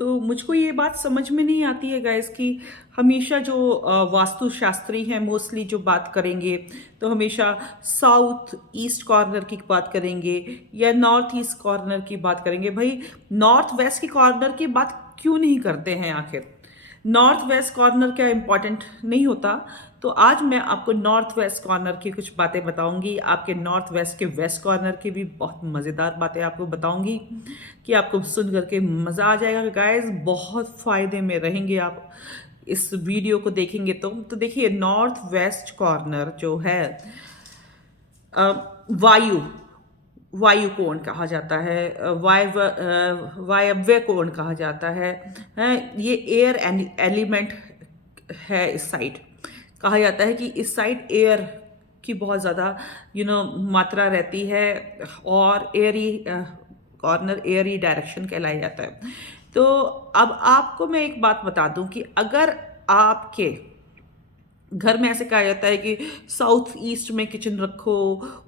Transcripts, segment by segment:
तो मुझको ये बात समझ में नहीं आती है गाइस कि हमेशा जो वास्तुशास्त्री हैं मोस्टली जो बात करेंगे तो हमेशा साउथ ईस्ट कॉर्नर की बात करेंगे या नॉर्थ ईस्ट कॉर्नर की बात करेंगे। भाई नॉर्थ वेस्ट की कॉर्नर की बात क्यों नहीं करते हैं आखिर? नॉर्थ वेस्ट कॉर्नर क्या इम्पोर्टेंट नहीं होता? तो आज मैं आपको नॉर्थ वेस्ट कॉर्नर की कुछ बातें बताऊंगी, आपके नॉर्थ वेस्ट के वेस्ट कॉर्नर की भी बहुत मज़ेदार बातें आपको बताऊंगी कि आपको सुन करके मज़ा आ जाएगा गाइस, बहुत फ़ायदे में रहेंगे आप इस वीडियो को देखेंगे तो देखिए नॉर्थ वेस्ट कॉर्नर जो है अ, वायु वायु कोण कहा जाता है, वायव्य कोण कहा जाता है। ये एयर एलिमेंट है। इस साइड कहा जाता है कि इस साइड एयर की बहुत ज़्यादा मात्रा रहती है और एयरी कॉर्नर एयरी डायरेक्शन कहलाया जाता है। तो अब आपको मैं एक बात बता दूं कि अगर आपके घर में ऐसे कहा जाता है कि साउथ ईस्ट में किचन रखो,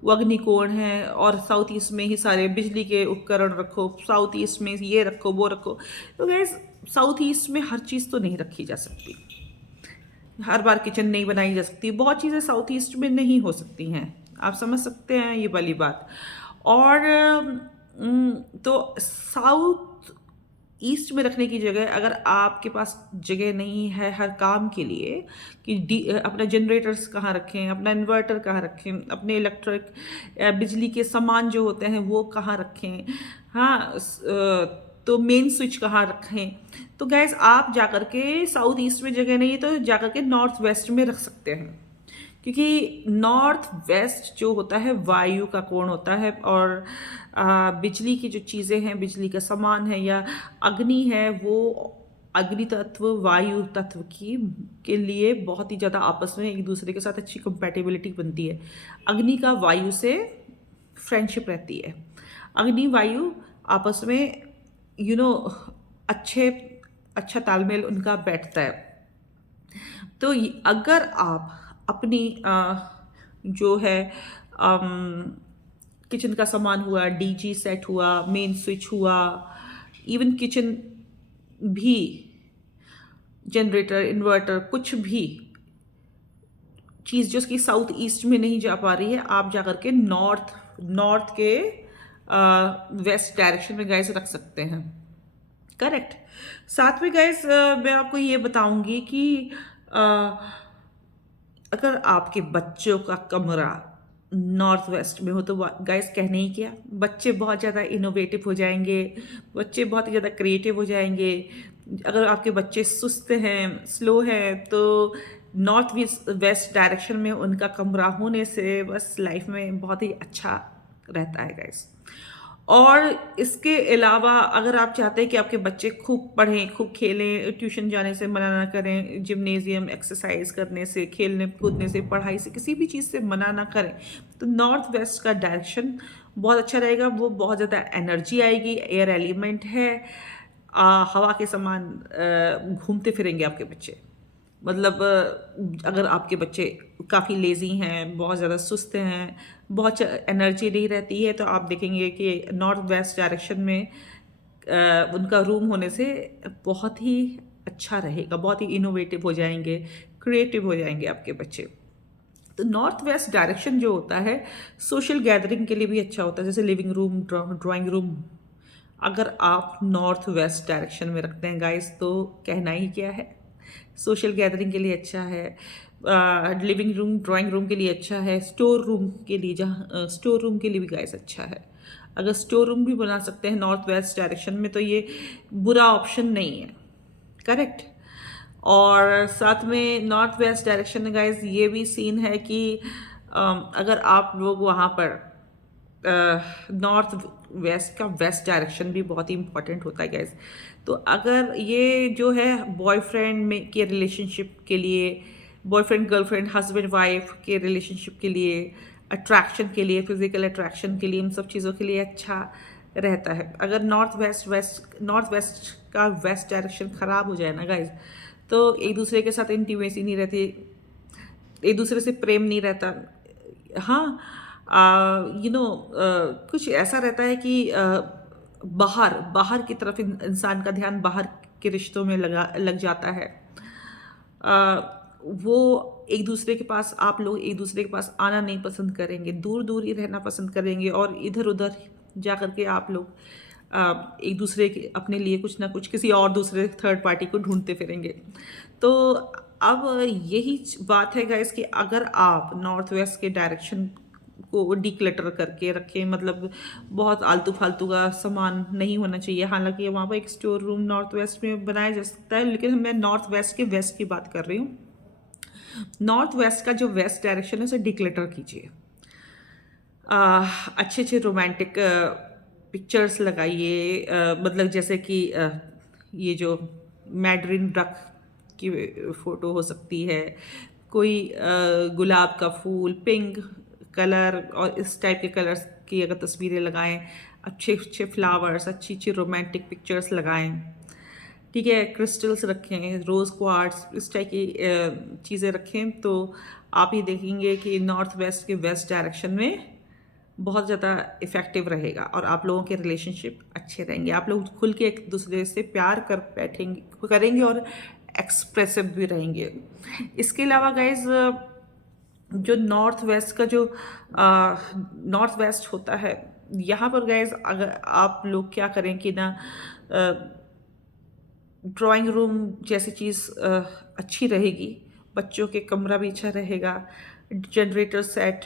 वो अग्निकोण है, और साउथ ईस्ट में ही सारे बिजली के उपकरण रखो, साउथ ईस्ट में ये रखो वो रखो। तो गैस साउथ ईस्ट में हर चीज़ तो नहीं रखी जा सकती, हर बार किचन नहीं बनाई जा सकती, बहुत चीज़ें साउथ ईस्ट में नहीं हो सकती हैं। आप समझ सकते हैं ये वाली बात। और तो साउथ ईस्ट में रखने की जगह अगर आपके पास जगह नहीं है हर काम के लिए कि अपना जनरेटर्स कहाँ रखें, अपना इन्वर्टर कहाँ रखें, अपने इलेक्ट्रिक बिजली के सामान जो होते हैं वो कहाँ रखें, हाँ तो मेन स्विच कहाँ रखें, तो गैस आप जाकर के साउथ ईस्ट में जगह नहीं है तो जाकर के नॉर्थ वेस्ट में रख सकते हैं। क्योंकि नॉर्थ वेस्ट जो होता है वायु का कोण होता है और बिजली की जो चीज़ें हैं, बिजली का सामान है या अग्नि है, वो अग्नि तत्व वायु तत्व की के लिए बहुत ही ज़्यादा आपस में एक दूसरे के साथ अच्छी कंपैटिबिलिटी बनती है। अग्नि का वायु से फ्रेंडशिप रहती है, अग्नि वायु आपस में यू नो अच्छे अच्छा तालमेल उनका बैठता है। तो अगर आप अपनी जो है किचन का सामान हुआ, डीजी सेट हुआ, मेन स्विच हुआ, इवन किचन भी, जनरेटर इन्वर्टर कुछ भी चीज़ जो उसकी साउथ ईस्ट में नहीं जा पा रही है, आप जाकर के नॉर्थ नॉर्थ के वेस्ट डायरेक्शन में गैस रख सकते हैं। करेक्ट। साथ में गैस मैं आपको ये बताऊंगी कि अगर आपके बच्चों का कमरा नॉर्थ वेस्ट में हो तो गाइस कहने ही क्या, बच्चे बहुत ज़्यादा इनोवेटिव हो जाएंगे, बच्चे बहुत ही ज़्यादा क्रिएटिव हो जाएंगे। अगर आपके बच्चे सुस्त हैं, स्लो हैं, तो नॉर्थ वेस्ट डायरेक्शन में उनका कमरा होने से बस लाइफ में बहुत ही अच्छा रहता है गाइस। और इसके अलावा अगर आप चाहते हैं कि आपके बच्चे खूब पढ़ें, खूब खेलें, ट्यूशन जाने से मना ना करें, जिम्नेजियम एक्सरसाइज करने से, खेलने कूदने से, पढ़ाई से, किसी भी चीज़ से मना ना करें, तो नॉर्थ वेस्ट का डायरेक्शन बहुत अच्छा रहेगा। वो बहुत ज़्यादा एनर्जी आएगी, एयर एलिमेंट है, हवा के समान घूमते फिरेंगे आपके बच्चे। मतलब अगर आपके बच्चे काफ़ी लेज़ी हैं, बहुत ज़्यादा सुस्त हैं, बहुत एनर्जी नहीं रहती है, तो आप देखेंगे कि नॉर्थ वेस्ट डायरेक्शन में उनका रूम होने से बहुत ही अच्छा रहेगा, बहुत ही इनोवेटिव हो जाएंगे, क्रिएटिव हो जाएंगे आपके बच्चे। तो नॉर्थ वेस्ट डायरेक्शन जो होता है सोशल गैदरिंग के लिए भी अच्छा होता है, जैसे लिविंग रूम, ड्राइंग रूम। अगर आप नॉर्थ वेस्ट डायरेक्शन में रखते हैं गाइस तो कहना ही क्या है, सोशल गैदरिंग के लिए अच्छा है, लिविंग रूम ड्राइंग रूम के लिए अच्छा है, स्टोर रूम के लिए, जहाँ स्टोर रूम के लिए भी गाइस अच्छा है। अगर स्टोर रूम भी बना सकते हैं नॉर्थ वेस्ट डायरेक्शन में तो ये बुरा ऑप्शन नहीं है। करेक्ट। और साथ में नॉर्थ वेस्ट डायरेक्शन में गाइस ये भी सीन है कि अगर आप लोग वहाँ पर नॉर्थ वेस्ट का वेस्ट डायरेक्शन भी बहुत ही इंपॉर्टेंट होता है गैस। तो अगर ये जो है बॉयफ्रेंड में के रिलेशनशिप के लिए, बॉयफ्रेंड गर्लफ्रेंड हस्बैंड वाइफ के रिलेशनशिप के लिए, अट्रैक्शन के लिए, फिजिकल अट्रैक्शन के लिए, इन सब चीज़ों के लिए अच्छा रहता है। अगर नॉर्थ वेस्ट का वेस्ट डायरेक्शन ख़राब हो जाए ना गाइज, तो एक दूसरे के साथ इंटीमेसी नहीं रहती, एक दूसरे से प्रेम नहीं रहता। हाँ, कुछ ऐसा रहता है कि बाहर बाहर की तरफ इंसान का ध्यान बाहर के रिश्तों में लग जाता है। वो एक दूसरे के पास आप लोग एक दूसरे के पास आना नहीं पसंद करेंगे, दूर दूर ही रहना पसंद करेंगे और इधर उधर जा करके आप लोग एक दूसरे के अपने लिए कुछ ना कुछ किसी और दूसरे थर्ड पार्टी को ढूंढते फिरेंगे। तो अब यही बात है गाइस कि अगर आप नॉर्थ वेस्ट के डायरेक्शन को डिक्लटर करके रखें, मतलब बहुत आलतू फालतू का सामान नहीं होना चाहिए। हालांकि वहाँ पर एक स्टोर रूम नॉर्थ वेस्ट में बनाया जा सकता है, लेकिन मैं नॉर्थ वेस्ट के वेस्ट की बात कर रही हूँ। नॉर्थ वेस्ट का जो वेस्ट डायरेक्शन है उसे डिक्लेटर कीजिए। अच्छे अच्छे रोमांटिक पिक्चर्स लगाइए, मतलब जैसे कि ये जो मैडरिन डक की फ़ोटो हो सकती है, कोई गुलाब का फूल, पिंक कलर और इस टाइप के कलर्स की अगर तस्वीरें लगाएं, अच्छे अच्छे फ्लावर्स, अच्छी अच्छी रोमांटिक पिक्चर्स लगाएं। ठीक है, क्रिस्टल्स रखें, रोज़ क्वार्ट्स, इस टाइप की चीज़ें रखें, तो आप ये देखेंगे कि नॉर्थ वेस्ट के वेस्ट डायरेक्शन में बहुत ज़्यादा इफ़ेक्टिव रहेगा और आप लोगों के रिलेशनशिप अच्छे रहेंगे। आप लोग खुल के एक दूसरे से प्यार कर बैठेंगे करेंगे और एक्सप्रेसिव भी रहेंगे। इसके अलावा गाइज जो नॉर्थ वेस्ट का जो नॉर्थ वेस्ट होता है, यहाँ पर गाइज अगर आप लोग क्या करें कि ना ड्राइंग रूम जैसी चीज़ अच्छी रहेगी, बच्चों के कमरा भी अच्छा रहेगा, जनरेटर सेट,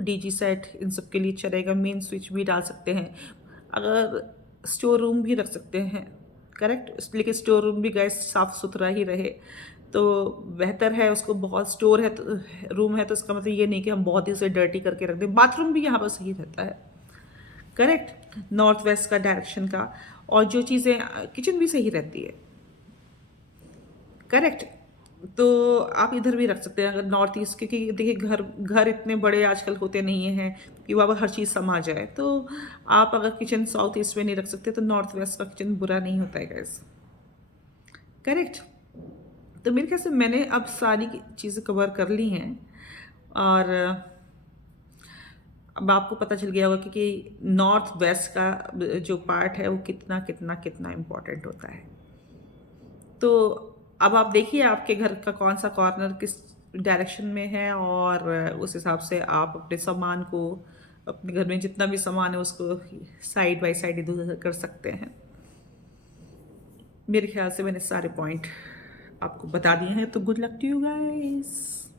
डीजी सेट इन सब के लिए अच्छा रहेगा, मेन स्विच भी डाल सकते हैं, अगर स्टोर रूम भी रख सकते हैं, करेक्ट। लेकिन स्टोर रूम भी गैस साफ़ सुथरा ही रहे तो बेहतर है। उसको बहुत स्टोर है तो रूम है तो इसका मतलब ये नहीं कि हम बहुत ही उसे डर्टी करके रख दें। बाथरूम भी यहाँ पर सही रहता है, करेक्ट, नॉर्थ वेस्ट का डायरेक्शन का। और जो चीज़ें किचन भी सही रहती है, करेक्ट। तो आप इधर भी रख सकते हैं अगर नॉर्थ ईस्ट, क्योंकि देखिए घर घर इतने बड़े आजकल होते नहीं हैं कि वहाँ पर हर चीज़ समा जाए। तो आप अगर किचन साउथ ईस्ट में नहीं रख सकते तो नॉर्थ वेस्ट का किचन बुरा नहीं होता है गैस, करेक्ट। तो मेरे ख्याल से मैंने अब सारी चीज़ें कवर कर ली हैं और अब आपको पता चल गया होगा कि नॉर्थ वेस्ट का जो पार्ट है वो कितना कितना कितना इम्पोर्टेंट होता है। तो अब आप देखिए आपके घर का कौन सा कॉर्नर किस डायरेक्शन में है और उस हिसाब से आप अपने सामान को, अपने घर में जितना भी सामान है उसको साइड बाय साइड इधर उधर कर सकते हैं। मेरे ख्याल से मैंने सारे पॉइंट आपको बता दिए हैं, तो good luck to you guys.